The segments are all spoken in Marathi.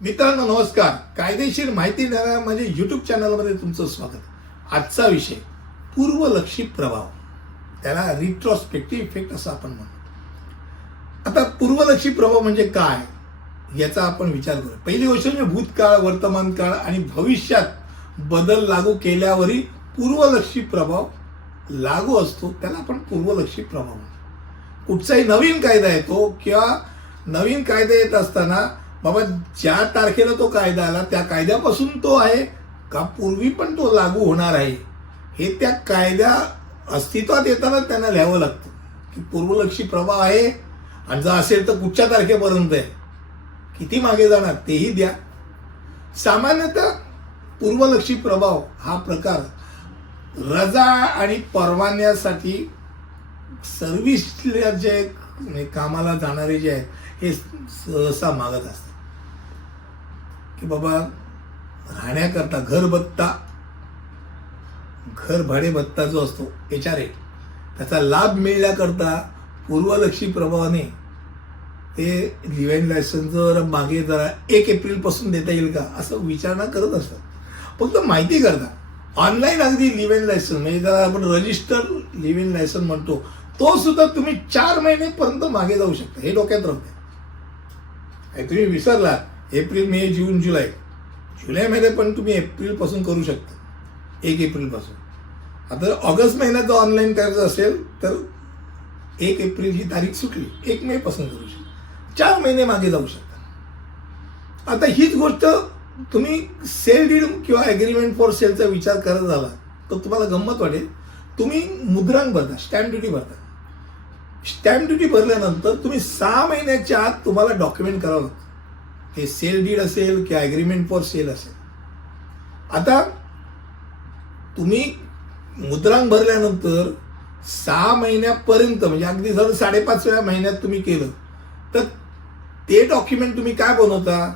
मित्रांनो नमस्कार. कायदेशीर माहिती देणाऱ्या म्हणजे यूट्यूब चॅनलमध्ये तुमचं स्वागत. आजचा विषय पूर्वलक्षी प्रभाव. त्याला रिट्रॉस्पेक्टिव्ह इफेक्ट असं आपण म्हणतो आता पूर्वलक्षी प्रभाव म्हणजे काय याचा आपण विचार करू पहिली गोष्ट म्हणजे भूतकाळ वर्तमान काळ आणि भविष्यात बदल लागू केल्यावरही पूर्वलक्षी प्रभाव लागू असतो त्याला आपण पूर्वलक्षी प्रभाव म्हणतो कुठचाही नवीन कायदा येतो किंवा नवीन कायदा येत असताना बाबा ज्या तारखेला तो कायदा आला त्या कायद्यापासून तो आहे का पूर्वी पण तो लागू होणार आहे? हे त्या कायद्या अस्तित्वात येताना त्यांना लिहावं लागतं की पूर्वलक्षी प्रभाव आहे आणि जर असेल तर कुठच्या तारखेपर्यंत आहे? किती मागे जाणार? तेही द्या. सामान्यतः पूर्वलक्षी प्रभाव हा प्रकार रजा आणि परवान्यासाठी सर्व्हिसला जे म्हणजे कामाला जाणारे जे आहेत हे सहसा मागत असतात. की बाबा राहण्याकरता घर भत्ता घर भाडे भत्ता जो असतो एच आर ए त्याचा लाभ मिळण्याकरता पूर्वलक्षी प्रभावाने ते लिव्हाईन लायसन्स जर मागे जरा एक एप्रिलपासून देता येईल का असं विचारणा करत असतात. फक्त माहिती करता. ऑनलाईन अगदी लिव्ह इन लायसन म्हणजे ज्याला आपण रजिस्टर लिव्ह इन लायसन म्हणतो तो सुद्धा तुम्ही चार महिनेपर्यंत मागे जाऊ शकता. हे डोक्यात राहते तुम्ही विसरलात एप्रिल मे जून जुलै. जुलैमध्ये पण तुम्ही एप्रिलपासून करू शकता. एक एप्रिलपासून आता ऑगस्ट महिन्यात जर ऑनलाईन करायचं असेल तर एक एप्रिल ही तारीख सुटली. एक मेपासून करू शकता. चार महिने मागे जाऊ शकता. आता हीच गोष्ट तुम्ही सेल डीड किंवा ॲग्रीमेंट फॉर सेलचा विचार करत झाला तर तुम्हाला गंमत वाटेल. तुम्ही मुद्रांक भरता स्टॅम्प ड्युटी भरता. स्टॅम्प ड्युटी भरल्यानंतर तुम्ही सहा महिन्याच्या आत तुम्हाला डॉक्युमेंट करावं लागतं. हे सेल डीड असेल किंवा ॲग्रीमेंट फॉर सेल असेल. आता तुम्ही मुद्रांक भरल्यानंतर सहा महिन्यापर्यंत म्हणजे अगदी जर साडेपाचव्या महिन्यात तुम्ही केलं तर ते डॉक्युमेंट तुम्ही काय बनवता?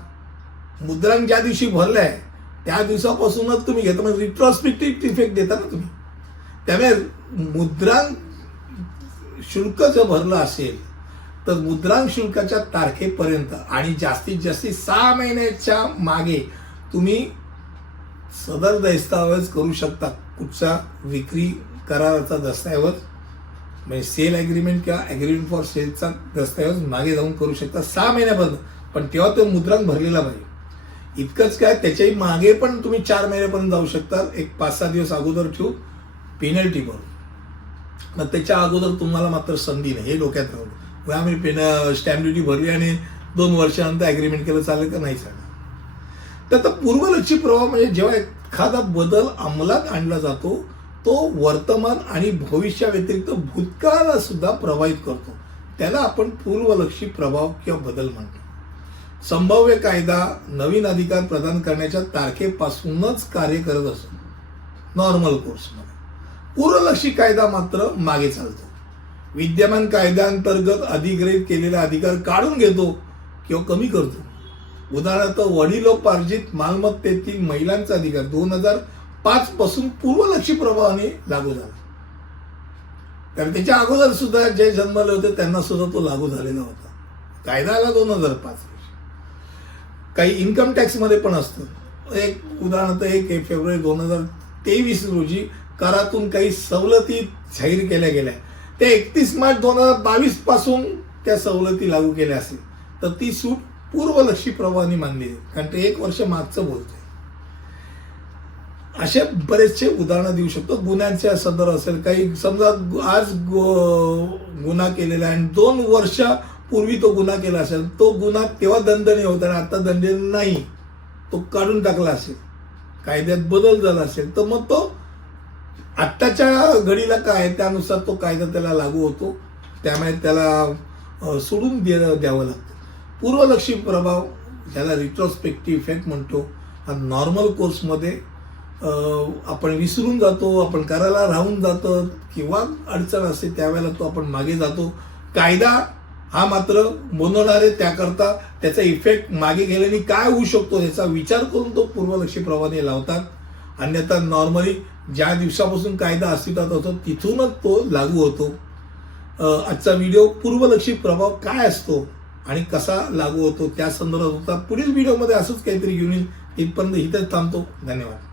मुद्रांक ज्या दिवशी भरलाय त्या दिवसापासूनच तुम्ही घेता म्हणजे रिट्रॉस्पेक्टिव्ह इफेक्ट देता ना तुम्ही. त्यामुळे मुद्रांक शुल्क जर भरलं असेल तर मुद्रांक शुल्काच्या तारखेपर्यंत आणि जास्तीत जास्त सहा महिन्याच्या मागे तुम्ही सदर दस्तावेज करू शकता. कुठचा विक्री कराराचा दस्तऐवज म्हणजे सेल ॲग्रीमेंट किंवा ॲग्रीमेंट फॉर सेलचा दस्तऐवज मागे जाऊन करू शकता सहा महिन्यापर्यंत. पण तेव्हा तो मुद्रांक भरलेला पाहिजे. इतकंच काय त्याच्याही मागे पण तुम्ही चार महिन्यापर्यंत जाऊ शकता. एक पाच सहा दिवस अगोदर ठेवून पेनल्टी भरून. मग त्याच्या अगोदर तुम्हाला मात्र संधी नाही हे डोक्यात राहू मग आम्ही पेन स्टॅम्प ड्युटी भरली आणि दोन वर्षानंतर ॲग्रीमेंट केलं चालेल का नाही चालेल. तर आता पूर्वलक्षी प्रवाह म्हणजे जेव्हा एखादा बदल अंमलात आणला जातो तो वर्तमान आणि भविष्याव्यतिरिक्त भूतकाळाला सुद्धा प्रभावित करतो. त्याला आपण पूर्वलक्षी प्रभाव किंवा बदल म्हणतो. संभाव्य कायदा नवीन अधिकार प्रदान करण्याच्या तारखेपासूनच कार्य करत असतो. नॉर्मल कोर्समध्ये पूर्वलक्षी कायदा मात्र मागे चालतो. विद्यमान कायद्याअंतर्गत अधिग्रहित केलेले अधिकार काढून घेतो किंवा कमी करतो. उदाहरणार्थ वडिलोपार्जित मालमत्तेतील महिलांचा अधिकार दोन हजार पाच पासून पूर्वलक्षी प्रभावाने लागू झाला. कारण त्याच्या अगोदर सुद्धा जे जन्मले होते त्यांना सुद्धा तो लागू झालेला होता. कायदा आला दोन हजार पाच काही इन्कम टॅक्समध्ये पण असतं. एक उदाहरणार्थ एक फेब्रुवारी दोन हजार तेवीस रोजी करातून काही सवलती जाहीर केल्या गेल्या. ते एकतीस मार्च दोन हजार बावीसपासून त्या सवलती लागू केल्या असेल तर ती सूट पूर्वलक्षी प्रभावाने मानली जाईल कारण ते एक वर्ष मागचं बोलते असे बरेचसे उदाहरणं देऊ शकतो. गुन्ह्यांच्या सदर असेल काही समजा आज गु- गुन्हा केलेला आहे आणि दोन वर्ष पूर्वी तो गुन्हा केला असेल तो गुन्हा तेव्हा दंडनीय होता आणि आता दंडनीय नाही. तो काढून टाकला असेल. कायद्यात बदल झाला असेल तर मग तो आत्ताच्या घडीला काय त्यानुसार तो कायदा त्याला लागू होतो. त्यामुळे त्याला सोडून दे द्यावं लागतं. पूर्वलक्षी प्रभाव ज्याला रिट्रोस्पेक्टिव्ह इफेक्ट म्हणतो हा नॉर्मल कोर्समध्ये आपण विसरून जातो आपण करायला राहून जातो किंवा अडचण असते त्यावेळेला तो आपण मागे जातो. कायदा हा मात्र बनवणारे त्याकरता त्याचा इफेक्ट मागे गेल्याने काय होऊ शकतो याचा विचार करून तो पूर्वलक्षी प्रभावाने लावतात. अन्यथा नॉर्मली ज्या दिवसापासून कायदा अस्तित्वात होतो तिथूनच तो लागू होतो. आजचा व्हिडिओ पूर्वलक्षी प्रभाव काय असतो आणि कसा लागू होतो त्या संदर्भात होता पुढील व्हिडिओमध्ये असंच काहीतरी घेऊन येईल. इथपर्यंत इथंच थांबतो. धन्यवाद.